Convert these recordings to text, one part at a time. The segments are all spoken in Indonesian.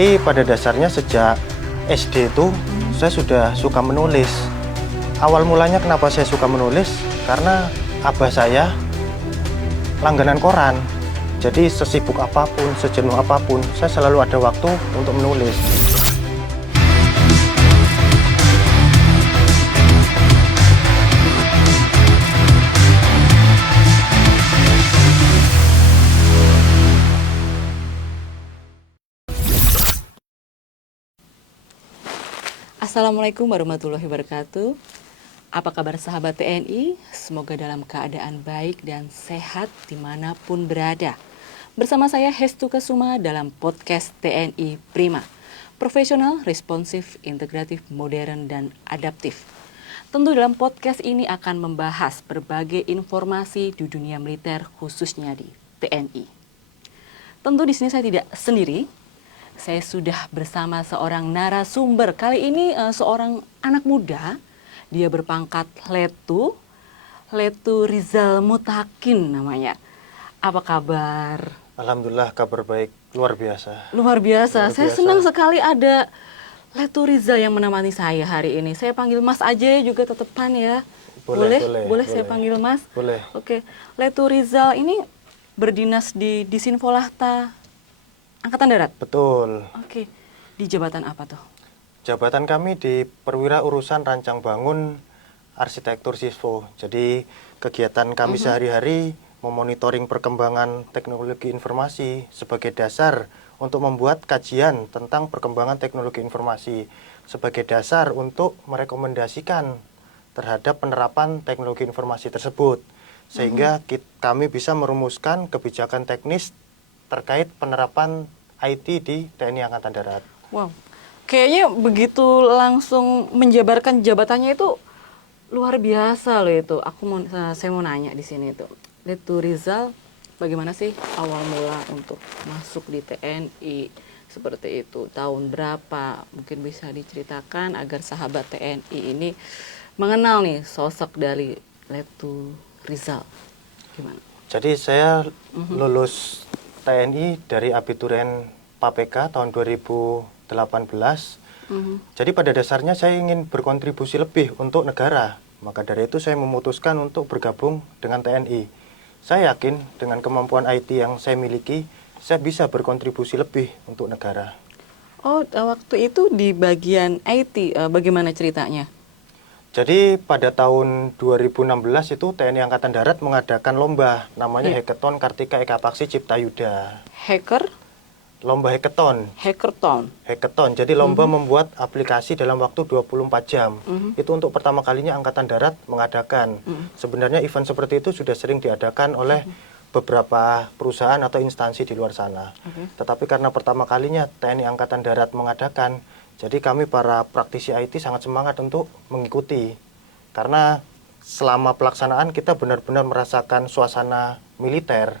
Jadi pada dasarnya sejak SD itu saya sudah suka menulis. Awal mulanya kenapa saya suka menulis? Karena abah saya langganan koran. Jadi sesibuk apapun, sejenuh apapun, saya selalu ada waktu untuk menulis. Assalamualaikum warahmatullahi wabarakatuh. Apa kabar sahabat TNI? Semoga dalam keadaan baik dan sehat dimanapun berada. Bersama saya Hestu Kesuma dalam podcast TNI Prima. Profesional, responsif, integratif, modern, dan adaptif. Tentu dalam podcast ini akan membahas berbagai informasi di dunia militer khususnya di TNI. Tentu di sini saya tidak sendiri. Saya sudah bersama seorang narasumber. Kali ini seorang anak muda, dia berpangkat Letu Rizal Mutakin namanya. Apa kabar? Alhamdulillah kabar baik, luar biasa. Luar biasa. Saya senang sekali ada Letu Rizal yang menemani saya hari ini. Saya panggil Mas aja juga tetepan ya. Boleh saya panggil Mas? Boleh. Oke. Letu Rizal ini berdinas di Disinfolahta Angkatan Darat? Betul. Oke. Di jabatan apa tuh? Jabatan kami di Perwira Urusan Rancang Bangun Arsitektur Siswo. Jadi kegiatan kami sehari-hari memonitoring perkembangan teknologi informasi sebagai dasar untuk membuat kajian tentang perkembangan teknologi informasi sebagai dasar untuk merekomendasikan terhadap penerapan teknologi informasi tersebut. Sehingga kami bisa merumuskan kebijakan teknis terkait penerapan IT di TNI Angkatan Darat. Wow, kayaknya begitu langsung menjabarkan jabatannya itu luar biasa loh itu. Saya mau nanya di sini itu, Letu Rizal, bagaimana sih awal mula untuk masuk di TNI seperti itu? Tahun berapa? Mungkin bisa diceritakan agar sahabat TNI ini mengenal nih sosok dari Letu Rizal. Gimana? Jadi saya lulus TNI dari abiturien PAPK tahun 2018. Jadi pada dasarnya saya ingin berkontribusi lebih untuk negara. Maka dari itu saya memutuskan untuk bergabung dengan TNI. Saya yakin dengan kemampuan IT yang saya miliki, saya bisa berkontribusi lebih untuk negara. Oh, waktu itu di bagian IT, bagaimana ceritanya? Jadi pada tahun 2016 itu TNI Angkatan Darat mengadakan lomba namanya Hackathon Kartika Eka Paksi Cipta Yuda. Lomba Hackathon. Jadi lomba membuat aplikasi dalam waktu 24 jam. Itu untuk pertama kalinya Angkatan Darat mengadakan. Sebenarnya event seperti itu sudah sering diadakan oleh beberapa perusahaan atau instansi di luar sana. Tetapi karena pertama kalinya TNI Angkatan Darat mengadakan, jadi kami para praktisi IT sangat semangat untuk mengikuti. Karena selama pelaksanaan kita benar-benar merasakan suasana militer.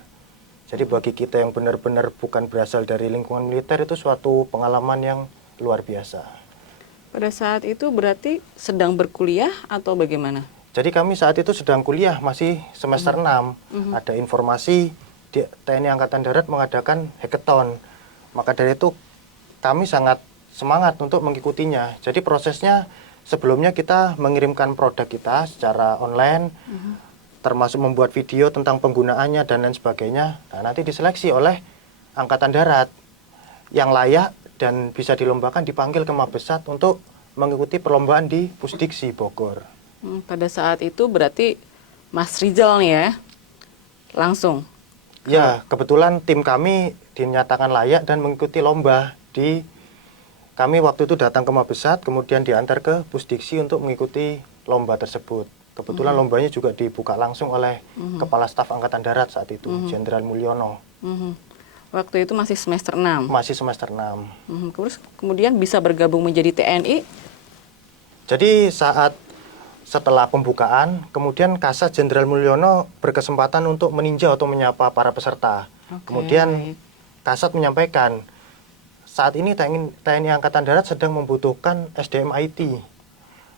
Jadi bagi kita yang benar-benar bukan berasal dari lingkungan militer itu suatu pengalaman yang luar biasa. Pada saat itu berarti sedang berkuliah atau bagaimana? Jadi kami saat itu sedang kuliah, masih semester 6. Ada informasi di TNI Angkatan Darat mengadakan hackathon. Maka dari itu kami sangat semangat untuk mengikutinya. Jadi prosesnya sebelumnya kita mengirimkan produk kita secara online, termasuk membuat video tentang penggunaannya dan lain sebagainya. Nah, nanti diseleksi oleh Angkatan Darat yang layak dan bisa dilombakan dipanggil ke Mabesat untuk mengikuti perlombaan di Pusdiksi Bogor. Pada saat itu berarti Mas Rizal nih ya, langsung? Ya, kebetulan tim kami dinyatakan layak dan mengikuti lomba kami waktu itu datang ke Mabesat, kemudian diantar ke Pusdiksi untuk mengikuti lomba tersebut. Kebetulan lombanya juga dibuka langsung oleh Kepala Staf Angkatan Darat saat itu, Jenderal Mulyono. Waktu itu masih semester 6? Masih semester 6. Terus kemudian bisa bergabung menjadi TNI? Jadi setelah pembukaan, kemudian Kasat Jenderal Mulyono berkesempatan untuk meninjau atau menyapa para peserta. Kemudian Kasat menyampaikan, saat ini TNI Angkatan Darat sedang membutuhkan SDM IT.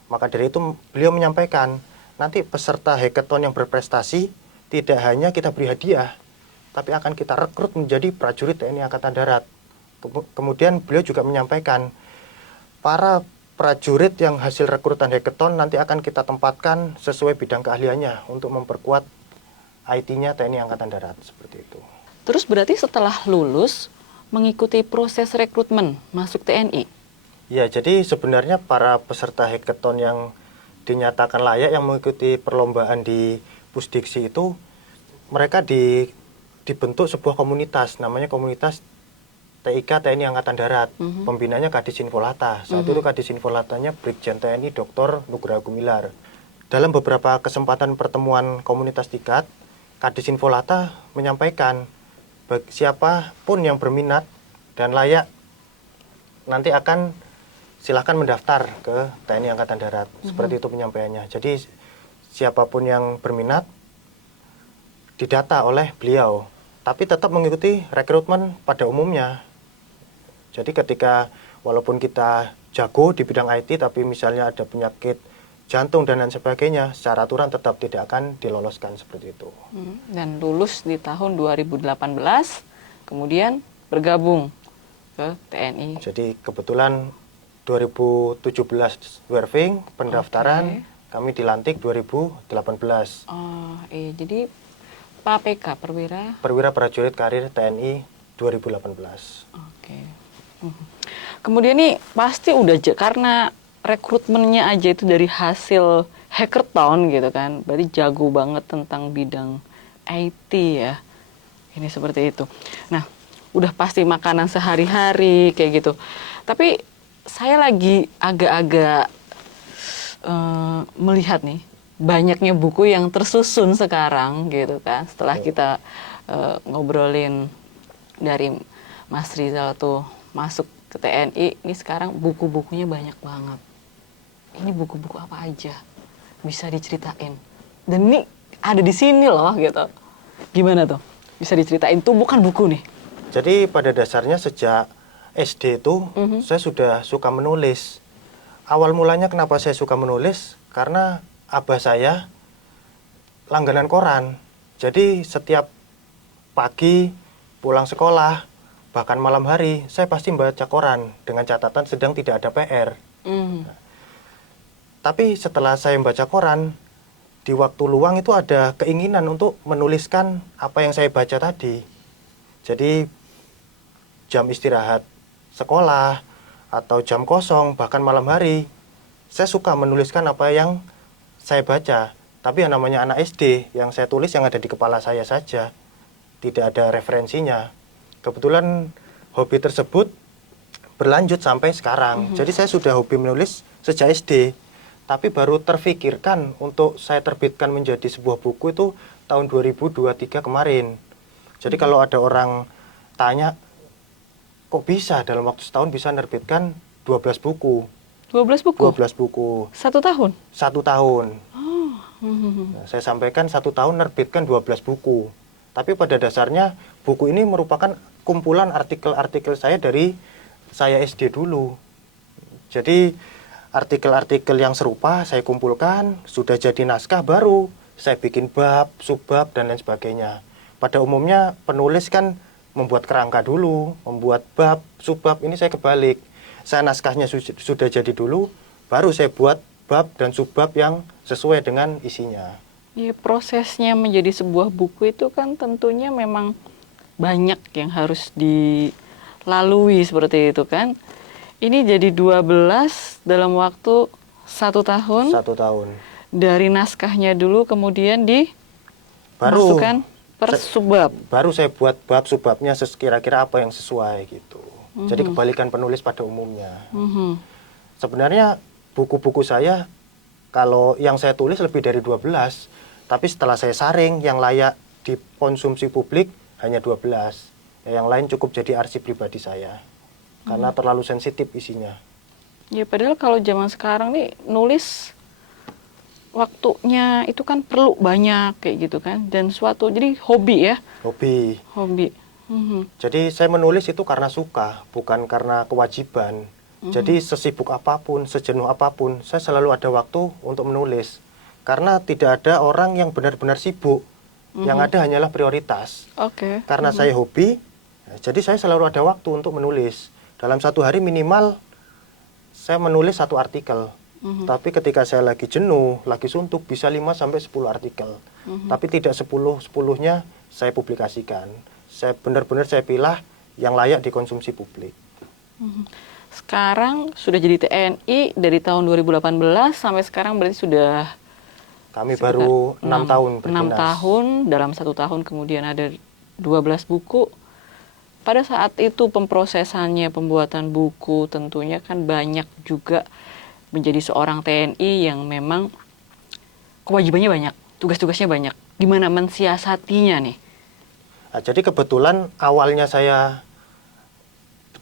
Maka dari itu beliau menyampaikan, nanti peserta hackathon yang berprestasi tidak hanya kita beri hadiah, tapi akan kita rekrut menjadi prajurit TNI Angkatan Darat. Kemudian beliau juga menyampaikan, para prajurit yang hasil rekrutan hackathon nanti akan kita tempatkan sesuai bidang keahliannya untuk memperkuat IT-nya TNI Angkatan Darat, seperti itu. Terus berarti setelah lulus mengikuti proses rekrutmen masuk TNI? Ya, jadi sebenarnya para peserta hackathon yang dinyatakan layak yang mengikuti perlombaan di Pusdiksi itu, mereka dibentuk sebuah komunitas, namanya komunitas TIK TNI Angkatan Darat. Pembinanya Kadis Infolata. Saat itu Kadis Infolatanya Brigjen TNI Dr. Nugraha Gumilar. Dalam beberapa kesempatan pertemuan komunitas TIKAT, Kadis Infolata menyampaikan siapapun yang berminat dan layak nanti akan silahkan mendaftar ke TNI Angkatan Darat. Seperti itu penyampaiannya. Jadi siapapun yang berminat didata oleh beliau, tapi tetap mengikuti rekrutmen pada umumnya. Jadi ketika walaupun kita jago di bidang IT, tapi misalnya ada penyakit jantung dan lain sebagainya, secara aturan tetap tidak akan diloloskan, seperti itu. Dan lulus di tahun 2018, kemudian bergabung ke TNI. Jadi kebetulan 2017 Werving pendaftaran, kami dilantik 2018. Oh, jadi Pak PK, Perwira Prajurit Karir TNI 2018. Oke. Kemudian nih pasti udah karena rekrutmennya aja itu dari hasil hackathon gitu kan, berarti jago banget tentang bidang IT ya. Ini seperti itu. Nah, udah pasti makanan sehari-hari kayak gitu. Tapi saya lagi agak-agak melihat nih banyaknya buku yang tersusun sekarang gitu kan. Setelah kita ngobrolin dari Mas Rizal tuh masuk ke TNI, ini sekarang buku-bukunya banyak banget. Ini buku-buku apa aja? Bisa diceritain. Dan ini ada di sini loh gitu. Gimana tuh? Bisa diceritain tuh bukan buku nih. Jadi pada dasarnya sejak SD itu saya sudah suka menulis. Awal mulanya kenapa saya suka menulis? Karena abah saya langganan koran. Jadi setiap pagi pulang sekolah, bahkan malam hari, saya pasti membaca koran dengan catatan sedang tidak ada PR. Tapi setelah saya membaca koran, di waktu luang itu ada keinginan untuk menuliskan apa yang saya baca tadi. Jadi jam istirahat sekolah atau jam kosong, bahkan malam hari, saya suka menuliskan apa yang saya baca. Tapi yang namanya anak SD, yang saya tulis yang ada di kepala saya saja, tidak ada referensinya. Kebetulan hobi tersebut berlanjut sampai sekarang. Jadi saya sudah hobi menulis sejak SD, tapi baru terfikirkan untuk saya terbitkan menjadi sebuah buku itu tahun 2023 kemarin. Jadi kalau ada orang tanya, kok bisa dalam waktu setahun bisa menerbitkan 12 buku? 12 buku? 12 buku. 1 tahun? 1 tahun. Nah, saya sampaikan 1 tahun menerbitkan 12 buku. Tapi pada dasarnya buku ini merupakan kumpulan artikel-artikel saya dari saya SD dulu. Jadi artikel-artikel yang serupa saya kumpulkan, sudah jadi naskah baru saya bikin bab, subbab, dan lain sebagainya. Pada umumnya penulis kan membuat kerangka dulu, membuat bab, subbab, ini saya kebalik. Saya naskahnya sudah jadi dulu, baru saya buat bab dan subbab yang sesuai dengan isinya. Ya, prosesnya menjadi sebuah buku itu kan tentunya memang banyak yang harus dilalui seperti itu kan. Ini jadi 12 dalam waktu 1 tahun. 1 tahun. Dari naskahnya dulu kemudian dimasukkan per subbab. Baru saya buat bab subbabnya kira-kira apa yang sesuai gitu. Jadi kebalikan penulis pada umumnya. Sebenarnya buku-buku saya kalau yang saya tulis lebih dari 12, tapi setelah saya saring yang layak dikonsumsi publik hanya 12. Yang lain cukup jadi arsip pribadi saya. Karena terlalu sensitif isinya. Ya padahal kalau zaman sekarang nih nulis waktunya itu kan perlu banyak kayak gitu kan. Dan jadi hobi ya. Hobi. Jadi saya menulis itu karena suka, bukan karena kewajiban. Jadi sesibuk apapun, sejenuh apapun, saya selalu ada waktu untuk menulis. Karena tidak ada orang yang benar-benar sibuk. Yang ada hanyalah prioritas. Karena saya hobi, Jadi saya selalu ada waktu untuk menulis. Dalam satu hari minimal saya menulis 1 artikel. Tapi ketika saya lagi jenuh, lagi suntuk, bisa 5-10 artikel. Tapi tidak 10-10-nya saya publikasikan. Saya benar-benar saya pilih yang layak dikonsumsi publik. Sekarang sudah jadi TNI dari tahun 2018 sampai sekarang berarti sudah... Kami baru 6 tahun berdinas. 6 tahun, dalam 1 tahun kemudian ada 12 buku. Pada saat itu pemprosesannya, pembuatan buku tentunya kan banyak juga menjadi seorang TNI yang memang kewajibannya banyak, tugas-tugasnya banyak. Gimana mensiasatinya nih? Nah, jadi kebetulan awalnya saya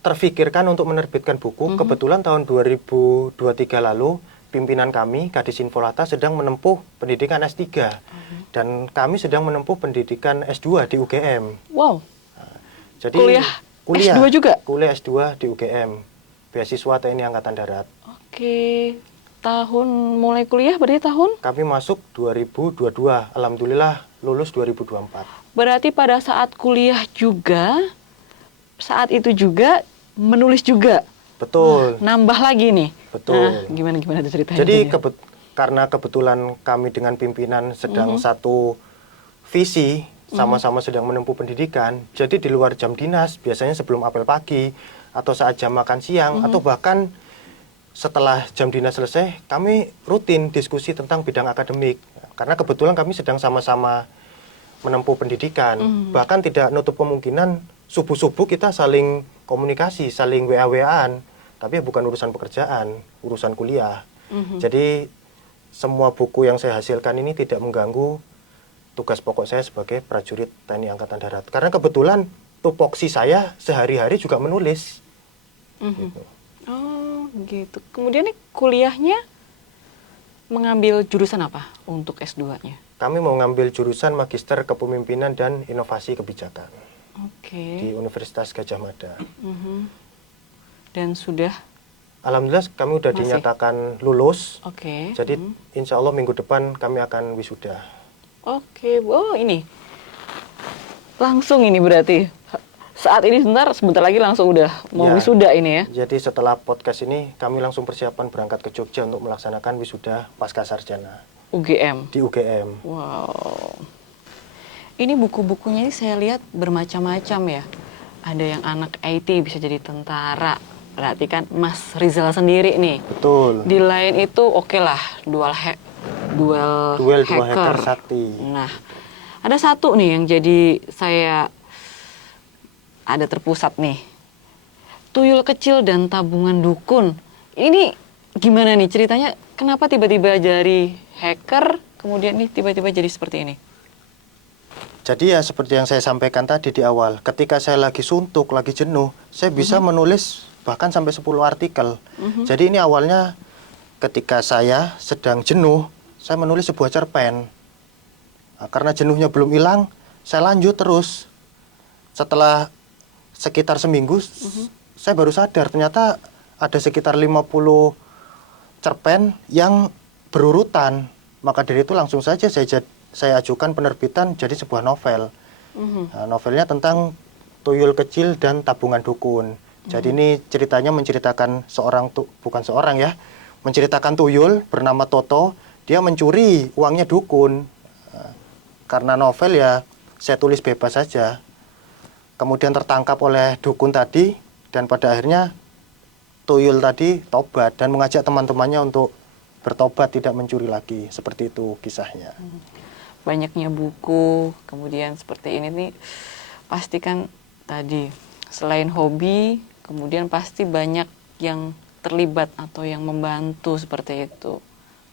terfikirkan untuk menerbitkan buku. Kebetulan tahun 2023 lalu pimpinan kami, Kadis Infolata, sedang menempuh pendidikan S3. Dan kami sedang menempuh pendidikan S2 di UGM. Wow. Jadi kuliah S2 juga? Kuliah S2 di UGM, beasiswa TNI Angkatan Darat. Oke. Tahun mulai kuliah berarti tahun? Kami masuk 2022, alhamdulillah lulus 2024. Berarti pada saat kuliah juga, saat itu juga menulis juga? Betul. Nambah lagi nih? Betul. Gimana itu ceritanya? Jadi karena kebetulan kami dengan pimpinan sedang satu visi, sama-sama sedang menempuh pendidikan, jadi di luar jam dinas, biasanya sebelum apel pagi, atau saat jam makan siang, atau bahkan setelah jam dinas selesai, kami rutin diskusi tentang bidang akademik. Karena kebetulan kami sedang sama-sama menempuh pendidikan. Bahkan tidak nutup kemungkinan subuh-subuh kita saling komunikasi, saling WA-WA-an. Tapi bukan urusan pekerjaan, urusan kuliah. Jadi semua buku yang saya hasilkan ini tidak mengganggu tugas pokok saya sebagai prajurit TNI Angkatan Darat. Karena kebetulan tupoksi saya sehari-hari juga menulis. Gitu. Oh, gitu. Kemudian nih kuliahnya mengambil jurusan apa untuk S2-nya? Kami mau ngambil jurusan Magister Kepemimpinan dan Inovasi Kebijakan. Oke. Di Universitas Gadjah Mada. Dan sudah? Alhamdulillah kami sudah dinyatakan lulus. Oke. Jadi insya Allah minggu depan kami akan wisuda. Oke. Oh ini. Langsung ini berarti. Saat ini sebentar lagi langsung udah mau wisuda ini ya? Jadi setelah podcast ini kami langsung persiapan berangkat ke Jogja untuk melaksanakan wisuda pasca sarjana. UGM? Di UGM. Wow. Ini buku-bukunya ini saya lihat bermacam-macam ya. Ada yang anak IT bisa jadi tentara. Berarti kan Mas Rizal sendiri nih. Betul. Di lain itu oke lah, dual hacker sakti. Nah, ada satu nih yang jadi saya ada terpusat nih. Tuyul kecil dan tabungan dukun. Ini gimana nih ceritanya? Kenapa tiba-tiba jadi hacker, kemudian nih tiba-tiba jadi seperti ini? Jadi ya seperti yang saya sampaikan tadi di awal, ketika saya lagi suntuk, lagi jenuh, saya bisa menulis bahkan sampai 10 artikel. Jadi ini awalnya ketika saya sedang jenuh, saya menulis sebuah cerpen. Nah, karena jenuhnya belum hilang, saya lanjut terus. Setelah sekitar seminggu, saya baru sadar ternyata ada sekitar 50 cerpen yang berurutan. Maka dari itu langsung saja saya ajukan penerbitan jadi sebuah novel. Nah, novelnya tentang tuyul kecil dan tabungan dukun. Jadi ini ceritanya menceritakan menceritakan tuyul bernama Toto. Dia mencuri uangnya dukun. Karena novel ya saya tulis bebas saja. Kemudian tertangkap oleh dukun tadi, dan pada akhirnya tuyul tadi tobat dan mengajak teman-temannya untuk bertobat, tidak mencuri lagi. Seperti itu kisahnya. Banyaknya buku, kemudian seperti ini nih, pasti kan tadi selain hobi, kemudian pasti banyak yang terlibat atau yang membantu seperti itu.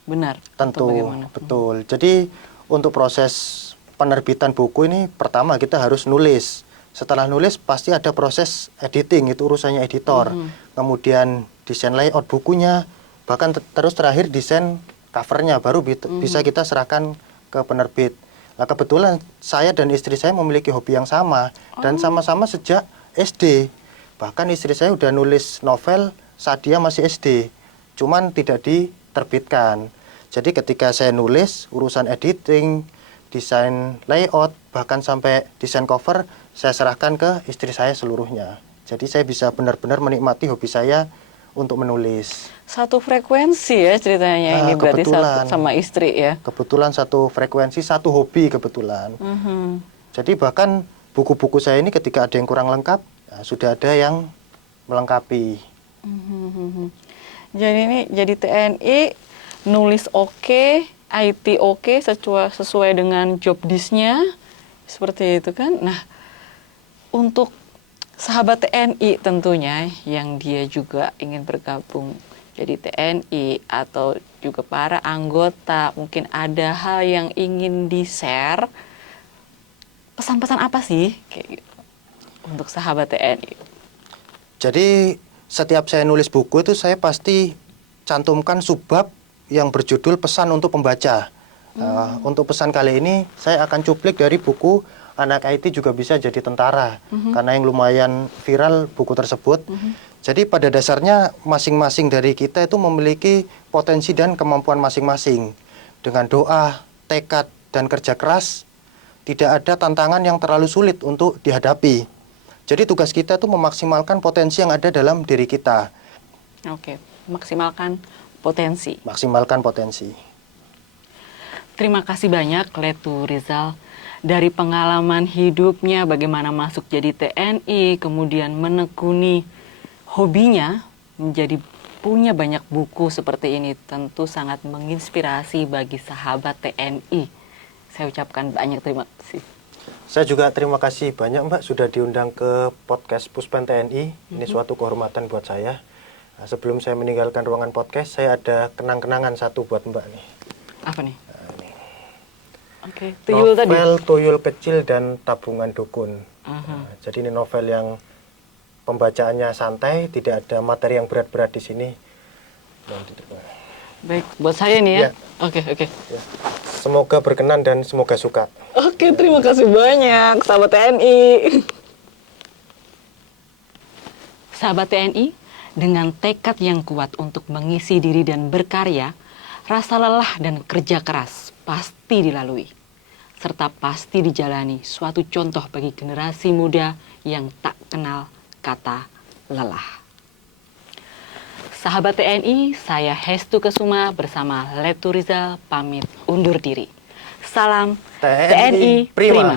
Benar? Tentu, betul. Jadi untuk proses penerbitan buku ini, pertama kita harus nulis. Setelah nulis pasti ada proses editing, itu urusannya editor. Kemudian desain layout bukunya, bahkan terus terakhir desain covernya, baru bisa kita serahkan ke penerbit. Nah kebetulan saya dan istri saya memiliki hobi yang sama, dan sama-sama sejak SD. Bahkan istri saya udah nulis novel saat dia masih SD, cuman tidak diterbitkan. Jadi ketika saya nulis, urusan editing, desain layout, bahkan sampai desain cover, saya serahkan ke istri saya seluruhnya. Jadi saya bisa benar-benar menikmati hobi saya untuk menulis. Satu frekuensi ya ceritanya ini berarti satu sama istri ya? Kebetulan satu frekuensi, satu hobi kebetulan. Jadi bahkan buku-buku saya ini ketika ada yang kurang lengkap, sudah ada yang melengkapi. Jadi ini jadi TNI, nulis oke, IT oke, sesuai dengan job disk-nya, seperti itu kan. Nah, untuk sahabat TNI tentunya yang dia juga ingin bergabung jadi TNI atau juga para anggota, mungkin ada hal yang ingin di-share, pesan-pesan apa sih kayak gitu untuk sahabat TNI? Jadi setiap saya nulis buku itu saya pasti cantumkan subbab yang berjudul pesan untuk pembaca. Untuk pesan kali ini saya akan cuplik dari buku Anak IT Juga Bisa Jadi Tentara, karena yang lumayan viral buku tersebut. Jadi pada dasarnya masing-masing dari kita itu memiliki potensi dan kemampuan masing-masing. Dengan doa, tekad, dan kerja keras, tidak ada tantangan yang terlalu sulit untuk dihadapi. Jadi tugas kita itu memaksimalkan potensi yang ada dalam diri kita. Oke, maksimalkan potensi. Maksimalkan potensi. Terima kasih banyak Letu Rizal. Dari pengalaman hidupnya, bagaimana masuk jadi TNI, kemudian menekuni hobinya, menjadi punya banyak buku seperti ini, tentu sangat menginspirasi bagi sahabat TNI. Saya ucapkan banyak terima kasih. Saya juga terima kasih banyak Mbak sudah diundang ke podcast Puspen TNI. Ini suatu kehormatan buat saya. Nah, sebelum saya meninggalkan ruangan podcast, saya ada kenang-kenangan satu buat Mbak nih. Apa nih? Oke, tuyul tadi. Novel Tuyul Kecil dan Tabungan Dukun. Nah, jadi ini novel yang pembacaannya santai, tidak ada materi yang berat-berat di sini. Baik, buat saya nih ya. Ya. Oke. Ya. Semoga berkenan dan semoga suka. Oke, terima kasih banyak sahabat TNI. Sahabat TNI, dengan tekad yang kuat untuk mengisi diri dan berkarya, rasa lelah dan kerja keras pasti dilalui, serta pasti dijalani suatu contoh bagi generasi muda yang tak kenal kata lelah. Sahabat TNI, saya Hestu Kesuma bersama Letu Rizal pamit undur diri. Salam TNI Prima.